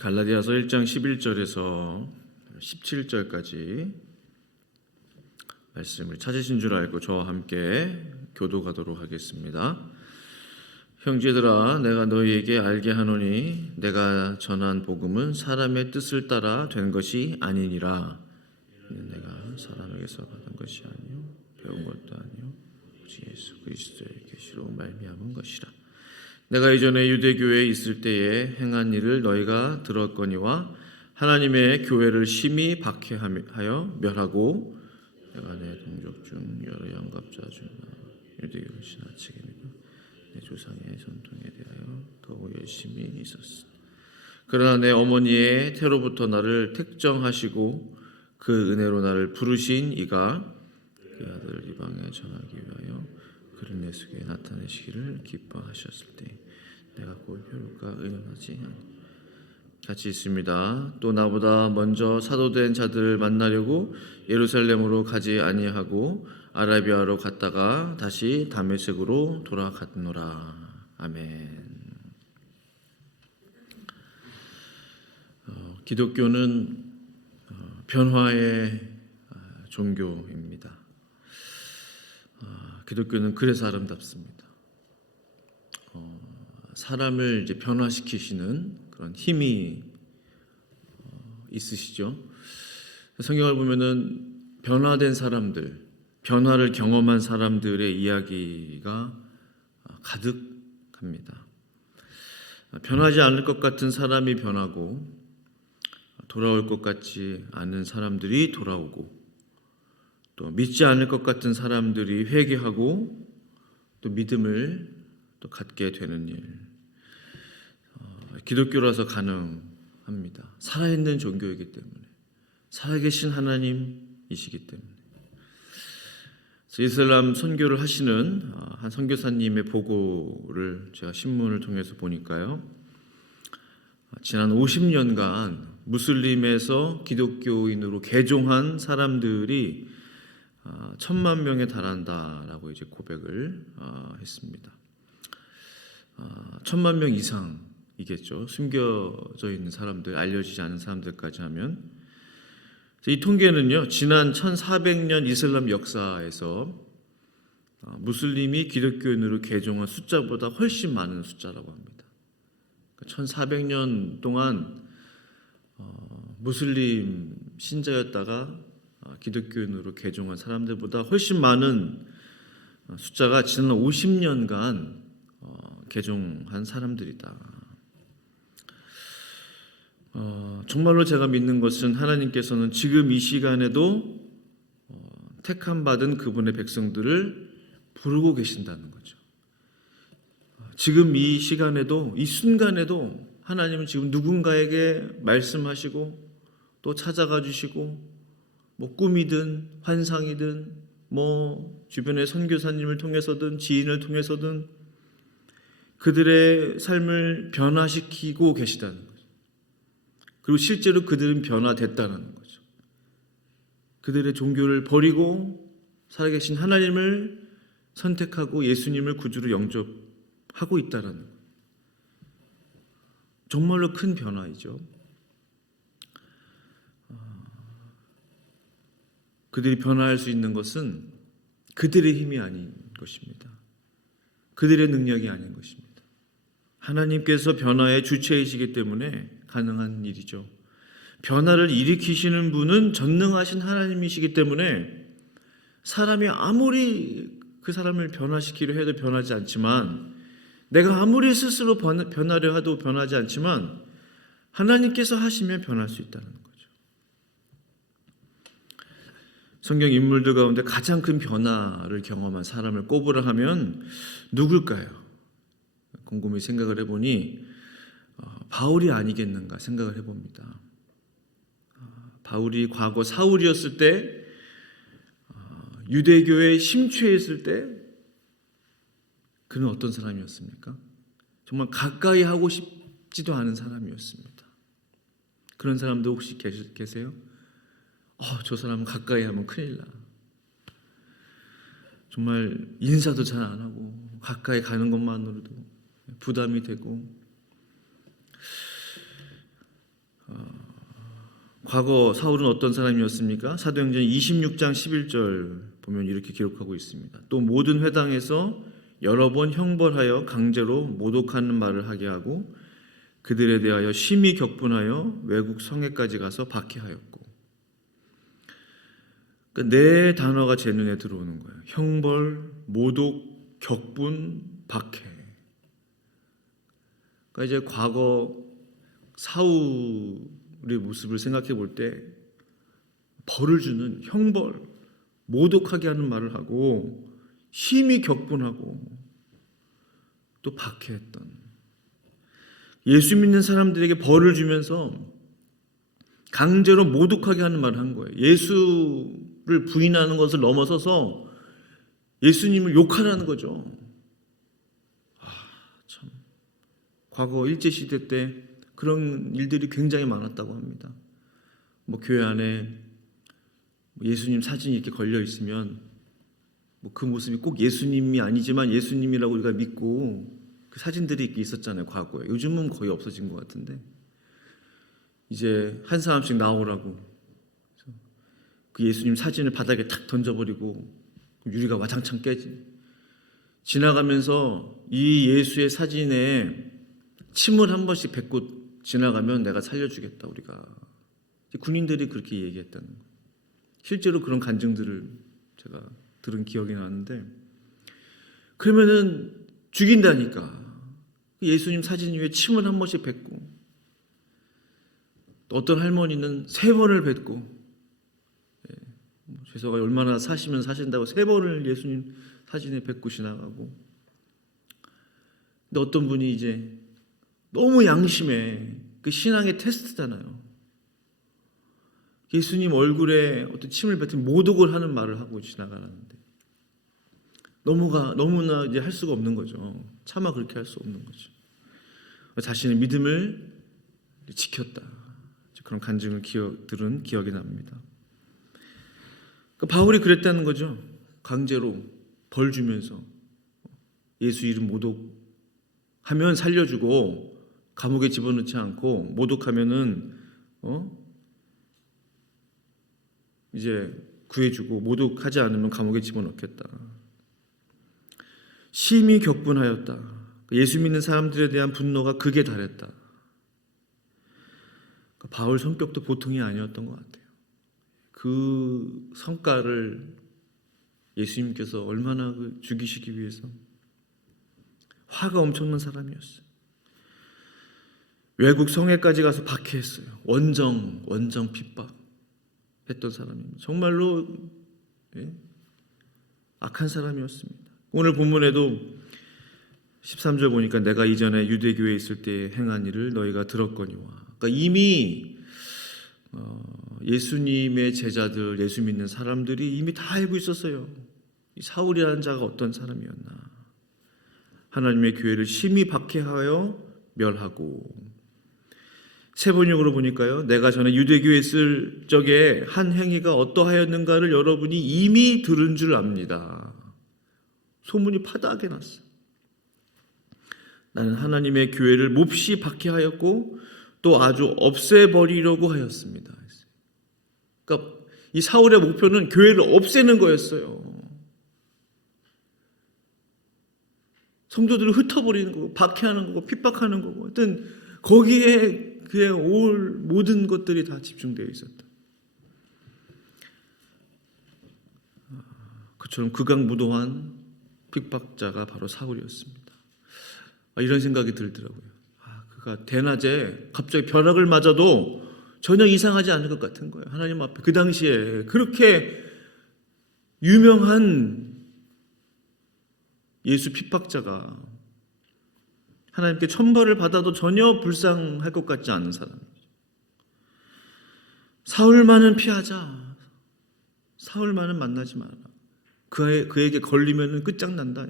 갈라디아서 1장 11절에서 17절까지 말씀을 찾으신 줄 알고 저와 함께 교도하도록 하겠습니다. 형제들아, 내가 너희에게 알게 하노니 내가 전한 복음은 사람의 뜻을 따라 된 것이 아니니라. 내가 사람에게서 받은 것이 아니요 배운 것도 아니요 오직 예수 그리스도의 계시로 말미암은 것이라. 내가 이전에 유대교회에 있을 때에 행한 일을 너희가 들었거니와 하나님의 교회를 심히 박해하여 멸하고 내가 내 동족 중 여러 영갑자 중 유대교 신하측입니다. 내 조상의 전통에 대하여 더욱 열심히 있었으나 그러나 내 어머니의 태로부터 나를 택정하시고 그 은혜로 나를 부르신 이가 그 아들을 이방에 전하기 위하여 그를 내 속에 나타내시기를 기뻐하셨을 때 내가 곧 혈육과 의논하지 않고 같이 있습니다. 또 나보다 먼저 사도된 자들을 만나려고 예루살렘으로 가지 아니하고 아라비아로 갔다가 다시 다메섹으로 돌아갔노라. 아멘. 기독교는 변화의 종교입니다. 기독교는 그래서 아름답습니다. 사람을 이제 변화시키시는 그런 힘이 있으시죠. 성경을 보면은 변화된 사람들, 변화를 경험한 사람들의 이야기가 가득합니다. 변하지 않을 것 같은 사람이 변하고 돌아올 것 같지 않은 사람들이 돌아오고 또 믿지 않을 것 같은 사람들이 회개하고 또 믿음을 또 갖게 되는 일. 기독교라서 가능합니다. 살아있는 종교이기 때문에, 살아계신 하나님이시기 때문에. 이슬람 선교를 하시는 한 선교사님의 보고를 제가 신문을 통해서 보니까요, 지난 50년간 무슬림에서 기독교인으로 개종한 사람들이 1,000만 명에 달한다라고 이제 고백을 했습니다. 1,000만 명 이상이겠죠. 숨겨져 있는 사람들, 알려지지 않은 사람들까지 하면. 이 통계는요, 지난 1400년 이슬람 역사에서 무슬림이 기독교인으로 개종한 숫자보다 훨씬 많은 숫자라고 합니다. 1400년 동안 무슬림 신자였다가 기독교인으로 개종한 사람들보다 훨씬 많은 숫자가 지난 50년간 개종한 사람들이다. 정말로 제가 믿는 것은 하나님께서는 지금 이 시간에도 택함 받은 그분의 백성들을 부르고 계신다는 거죠. 지금 이 시간에도, 이 순간에도 하나님은 지금 누군가에게 말씀하시고 또 찾아가 주시고 뭐 꿈이든 환상이든 뭐 주변의 선교사님을 통해서든 지인을 통해서든 그들의 삶을 변화시키고 계시다는 거죠. 그리고 실제로 그들은 변화됐다는 거죠. 그들의 종교를 버리고 살아계신 하나님을 선택하고 예수님을 구주로 영접하고 있다는 거예요. 정말로 큰 변화이죠. 그들이 변화할 수 있는 것은 그들의 힘이 아닌 것입니다. 그들의 능력이 아닌 것입니다. 하나님께서 변화의 주체이시기 때문에 가능한 일이죠. 변화를 일으키시는 분은 전능하신 하나님이시기 때문에 사람이 아무리 그 사람을 변화시키려 해도 변하지 않지만, 내가 아무리 스스로 변하려 해도 변하지 않지만 하나님께서 하시면 변할 수 있다는 거죠. 성경 인물들 가운데 가장 큰 변화를 경험한 사람을 꼽으라 하면 누굴까요? 곰곰이 생각을 해보니 바울이 아니겠는가 생각을 해봅니다. 바울이 과거 사울이었을 때, 유대교에 심취했을 때 그는 어떤 사람이었습니까? 정말 가까이 하고 싶지도 않은 사람이었습니다. 그런 사람도 혹시 계세요? 저 사람은 가까이 하면 큰일 나. 정말 인사도 잘 안 하고 가까이 가는 것만으로도 부담이 되고, 과거 사울은 어떤 사람이었습니까? 사도행전 26장 11절 보면 이렇게 기록하고 있습니다. 또 모든 회당에서 여러 번 형벌하여 강제로 모독하는 말을 하게 하고 그들에 대하여 심히 격분하여 외국 성에까지 가서 박해하였고. 그러니까 네 단어가 제 눈에 들어오는 거예요. 형벌, 모독, 격분, 박해. 그러니까 이제 과거 사울의 모습을 생각해 볼 때 벌을 주는 형벌, 모독하게 하는 말을 하고 심히 격분하고 또 박해했던, 예수 믿는 사람들에게 벌을 주면서 강제로 모독하게 하는 말을 한 거예요. 예수를 부인하는 것을 넘어서서 예수님을 욕하라는 거죠. 참, 과거 일제시대 때 그런 일들이 굉장히 많았다고 합니다. 뭐 교회 안에 예수님 사진이 이렇게 걸려 있으면 뭐 그 모습이 꼭 예수님이 아니지만 예수님이라고 우리가 믿고 그 사진들이 이렇게 있었잖아요, 과거에. 요즘은 거의 없어진 것 같은데 이제 한 사람씩 나오라고 그 예수님 사진을 바닥에 탁 던져버리고 유리가 와장창 깨지. 지나가면서 이 예수의 사진에 침을 한 번씩 뱉고 지나가면 내가 살려주겠다, 우리가. 군인들이 그렇게 얘기했다는 거예요. 실제로 그런 간증들을 제가 들은 기억이 나는데, 그러면은 죽인다니까. 예수님 사진 위에 침을 한 번씩 뱉고, 또 어떤 할머니는 3번을 뱉고, 죄송가 얼마나 사시면 사신다고 3번을 예수님 사진에 뱉고 지나가고. 근데 어떤 분이 이제 너무 양심에, 그 신앙의 테스트잖아요. 예수님 얼굴에 어떤 침을 뱉은 모독을 하는 말을 하고 지나가는데 너무나 이제 할 수가 없는 거죠. 차마 그렇게 할 수 없는 거죠. 자신의 믿음을 지켰다. 그런 간증을 들은 기억이 납니다. 그러니까 바울이 그랬다는 거죠. 강제로 벌 주면서 예수 이름 모독하면 살려주고 감옥에 집어넣지 않고, 모독하면은 이제 구해주고, 모독하지 않으면 감옥에 집어넣겠다. 심히 격분하였다. 예수 믿는 사람들에 대한 분노가 극에 달했다. 바울 성격도 보통이 아니었던 것 같아요. 그 성과를 예수님께서 얼마나 죽이시기 위해서 화가 엄청난 사람이었어요. 외국 성에까지 가서 박해했어요. 원정 핍박했던 사람입니다. 정말로 악한 사람이었습니다. 오늘 본문에도 13절 보니까 내가 이전에 유대교회에 있을 때 행한 일을 너희가 들었거니와. 그러니까 이미 예수님의 제자들, 예수 믿는 사람들이 이미 다 알고 있었어요. 이 사울이라는 자가 어떤 사람이었나. 하나님의 교회를 심히 박해하여 멸하고. 세번역으로 보니까요, 내가 전에 유대교회에 있을 적에 한 행위가 어떠하였는가를 여러분이 이미 들은 줄 압니다. 소문이 파다하게 났어요. 나는 하나님의 교회를 몹시 박해하였고 또 아주 없애버리려고 하였습니다. 그러니까 이 사울의 목표는 교회를 없애는 거였어요. 성도들을 흩어버리는 거고, 박해하는 거고, 핍박하는 거고, 하여튼 거기에 그의 올 모든 것들이 다 집중되어 있었다. 그처럼 극악무도한 핍박자가 바로 사울이었습니다. 이런 생각이 들더라고요. 그가 대낮에 갑자기 벼락을 맞아도 전혀 이상하지 않을 것 같은 거예요. 하나님 앞에 그 당시에 그렇게 유명한 예수 핍박자가 하나님께 천벌을 받아도 전혀 불쌍할 것 같지 않은 사람이죠. 사울만은 피하자. 사울만은 만나지 마라. 그에게 걸리면 끝장난다.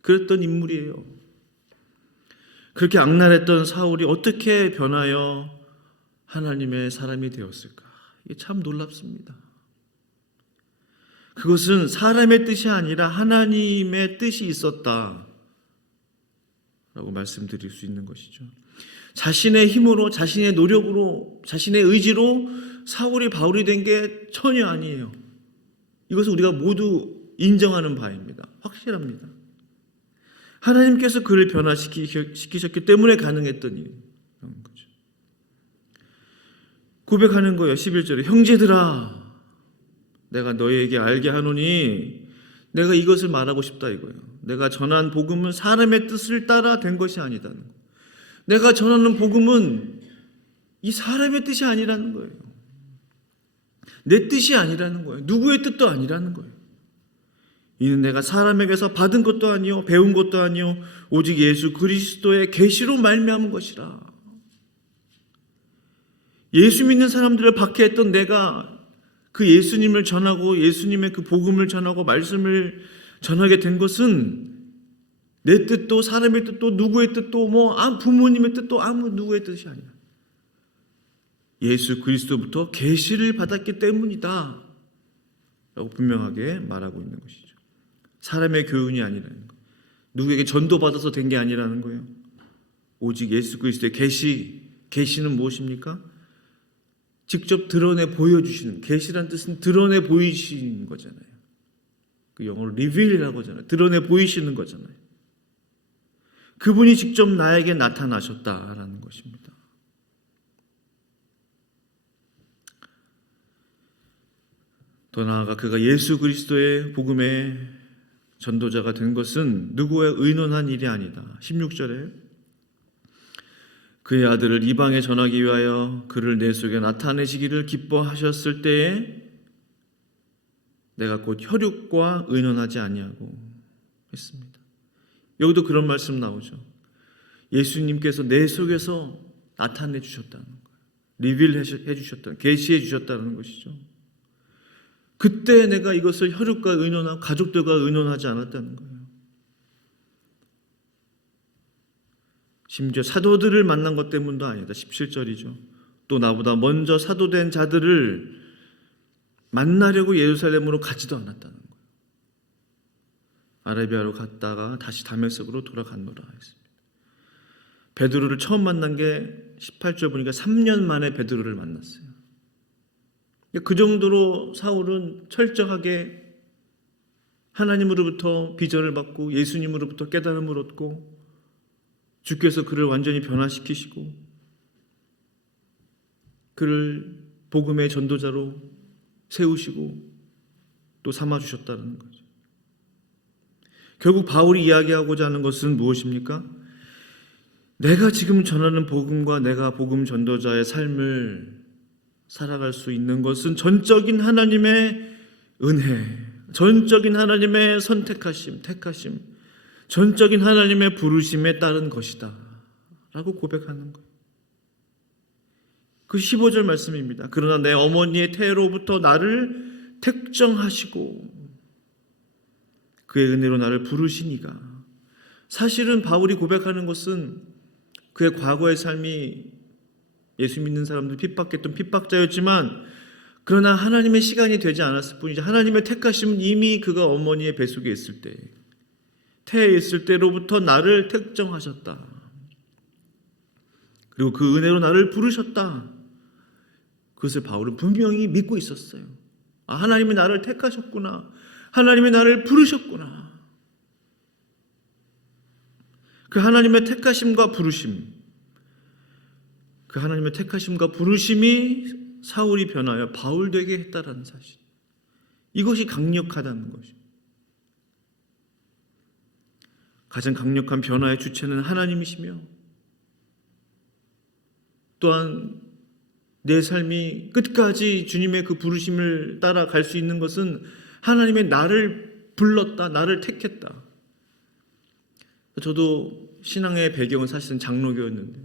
그랬던 인물이에요. 그렇게 악랄했던 사울이 어떻게 변하여 하나님의 사람이 되었을까? 이게 참 놀랍습니다. 그것은 사람의 뜻이 아니라 하나님의 뜻이 있었다 라고 말씀드릴 수 있는 것이죠. 자신의 힘으로, 자신의 노력으로, 자신의 의지로 사울이 바울이 된 게 전혀 아니에요. 이것은 우리가 모두 인정하는 바입니다. 확실합니다. 하나님께서 그를 변화시키셨기 때문에 가능했던 일인 거죠. 고백하는 거예요. 11절에 형제들아 내가 너희에게 알게 하노니 내가 이것을 말하고 싶다 이거예요. 내가 전한 복음은 사람의 뜻을 따라 된 것이 아니다는 거예요. 내가 전하는 복음은 이 사람의 뜻이 아니라는 거예요. 내 뜻이 아니라는 거예요. 누구의 뜻도 아니라는 거예요. 이는 내가 사람에게서 받은 것도 아니요 배운 것도 아니요 오직 예수 그리스도의 계시로 말미암은 것이라. 예수 믿는 사람들을 박해했던 내가 그 예수님을 전하고 예수님의 그 복음을 전하고 말씀을 전하게 된 것은 내 뜻도 사람의 뜻도 누구의 뜻도 부모님의 뜻도 아무 누구의 뜻이 아니야. 예수 그리스도부터 계시를 받았기 때문이다 라고 분명하게 말하고 있는 것이죠. 사람의 교훈이 아니라는 거예요. 누구에게 전도받아서 된 게 아니라는 거예요. 오직 예수 그리스도의 계시는 무엇입니까? 직접 드러내 보여주시는, 계시란 뜻은 드러내 보이시는 거잖아요. 그 영어로 reveal이라고 하잖아요. 드러내 보이시는 거잖아요. 그분이 직접 나에게 나타나셨다라는 것입니다. 더 나아가 그가 예수 그리스도의 복음의 전도자가 된 것은 누구의 의논한 일이 아니다. 16절에 그의 아들을 이방에 전하기 위하여 그를 내 속에 나타내시기를 기뻐하셨을 때에 내가 곧 혈육과 의논하지 아니하고 했습니다. 여기도 그런 말씀 나오죠. 예수님께서 내 속에서 나타내 주셨다는 거예요. 리빌 해주셨다, 계시해 주셨다는 것이죠. 그때 내가 이것을 혈육과 의논하고 가족들과 의논하지 않았다는 거예요. 심지어 사도들을 만난 것 때문도 아니다. 17절이죠. 또 나보다 먼저 사도된 자들을 만나려고 예루살렘으로 가지도 않았다는 거예요. 아라비아로 갔다가 다시 다메섹으로 돌아갔노라 했습니다. 베드로를 처음 만난 게 18절 보니까 3년 만에 베드로를 만났어요. 그 정도로 사울은 철저하게 하나님으로부터 비전을 받고 예수님으로부터 깨달음을 얻고 주께서 그를 완전히 변화시키시고 그를 복음의 전도자로 세우시고 또 삼아주셨다는 거죠. 결국 바울이 이야기하고자 하는 것은 무엇입니까? 내가 지금 전하는 복음과 내가 복음 전도자의 삶을 살아갈 수 있는 것은 전적인 하나님의 은혜, 전적인 하나님의 선택하심, 택하심, 전적인 하나님의 부르심에 따른 것이다 라고 고백하는 거예요. 그 15절 말씀입니다. 그러나 내 어머니의 태로부터 나를 택정하시고 그의 은혜로 나를 부르시니가. 사실은 바울이 고백하는 것은 그의 과거의 삶이 예수 믿는 사람들 핍박했던 핍박자였지만 그러나 하나님의 시간이 되지 않았을 뿐이지 하나님의 택하심은 이미 그가 어머니의 뱃속에 있을 때 태에 있을 때로부터 나를 택정하셨다. 그리고 그 은혜로 나를 부르셨다. 그것을 바울은 분명히 믿고 있었어요. 아, 하나님이 나를 택하셨구나. 하나님이 나를 부르셨구나. 그 하나님의 택하심과 부르심, 그 하나님의 택하심과 부르심이 사울이 변하여 바울 되게 했다라는 사실, 이것이 강력하다는 것입니다. 가장 강력한 변화의 주체는 하나님이시며 또한 내 삶이 끝까지 주님의 그 부르심을 따라갈 수 있는 것은 하나님의 나를 불렀다, 나를 택했다. 저도 신앙의 배경은 사실은 장로교였는데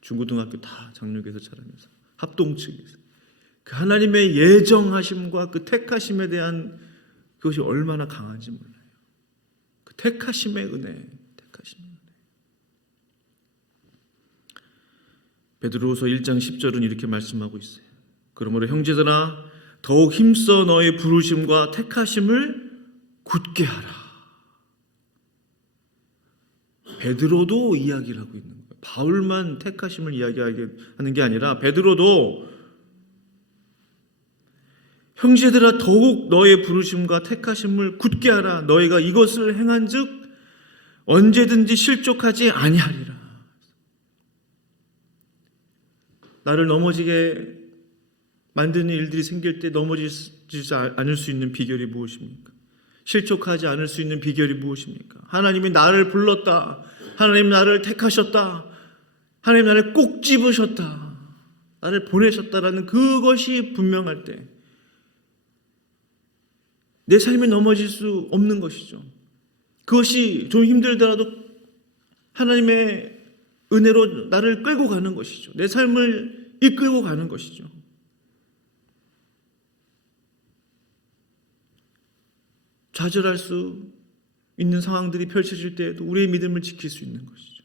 중고등학교 다 장로교에서 자라면서 합동측에서 그 하나님의 예정하심과 그 택하심에 대한 그것이 얼마나 강한지 몰라요. 그 택하심의 은혜, 택하심의 은혜. 베드로후서 1장 10절은 이렇게 말씀하고 있어요. 그러므로 형제들아 더욱 힘써 너의 부르심과 택하심을 굳게 하라. 베드로도 이야기를 하고 있는 거예요. 바울만 택하심을 이야기하는 게 아니라 베드로도 형제들아 더욱 너의 부르심과 택하심을 굳게 하라. 너희가 이것을 행한즉 언제든지 실족하지 아니하리라. 나를 넘어지게 만드는 일들이 생길 때 넘어지지 않을 수 있는 비결이 무엇입니까? 실족하지 않을 수 있는 비결이 무엇입니까? 하나님이 나를 불렀다. 하나님 나를 택하셨다. 하나님 나를 꼭 집으셨다. 나를 보내셨다라는 그것이 분명할 때 내 삶이 넘어질 수 없는 것이죠. 그것이 좀 힘들더라도 하나님의 은혜로 나를 끌고 가는 것이죠. 내 삶을 이끌고 가는 것이죠. 좌절할 수 있는 상황들이 펼쳐질 때에도 우리의 믿음을 지킬 수 있는 것이죠.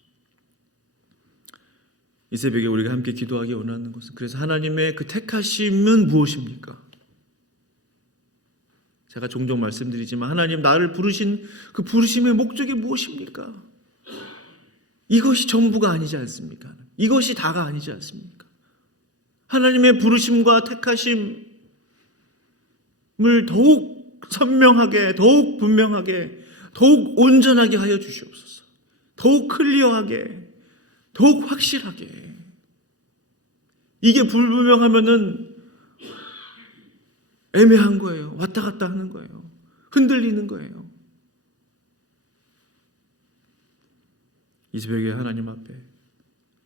이 새벽에 우리가 함께 기도하기 원하는 것은, 그래서 하나님의 그 택하심은 무엇입니까? 제가 종종 말씀드리지만 하나님 나를 부르신 그 부르심의 목적이 무엇입니까? 이것이 전부가 아니지 않습니까? 이것이 다가 아니지 않습니까? 하나님의 부르심과 택하심을 더욱 선명하게, 더욱 분명하게, 더욱 온전하게 하여 주시옵소서. 더욱 클리어하게, 더욱 확실하게. 이게 불분명하면은 애매한 거예요. 왔다 갔다 하는 거예요. 흔들리는 거예요. 이 새벽에 하나님 앞에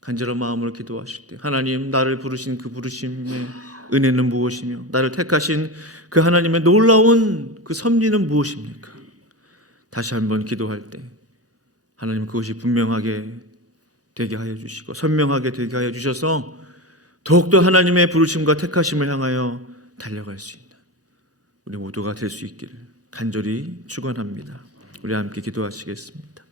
간절한 마음으로 기도하실 때, 하나님 나를 부르신 그 부르심의 은혜는 무엇이며 나를 택하신 그 하나님의 놀라운 그 섭리는 무엇입니까? 다시 한번 기도할 때 하나님 그것이 분명하게 되게 하여 주시고 선명하게 되게 하여 주셔서 더욱더 하나님의 부르심과 택하심을 향하여 달려갈 수 있는 우리 모두가 될 수 있기를 간절히 축원합니다. 우리 함께 기도하시겠습니다.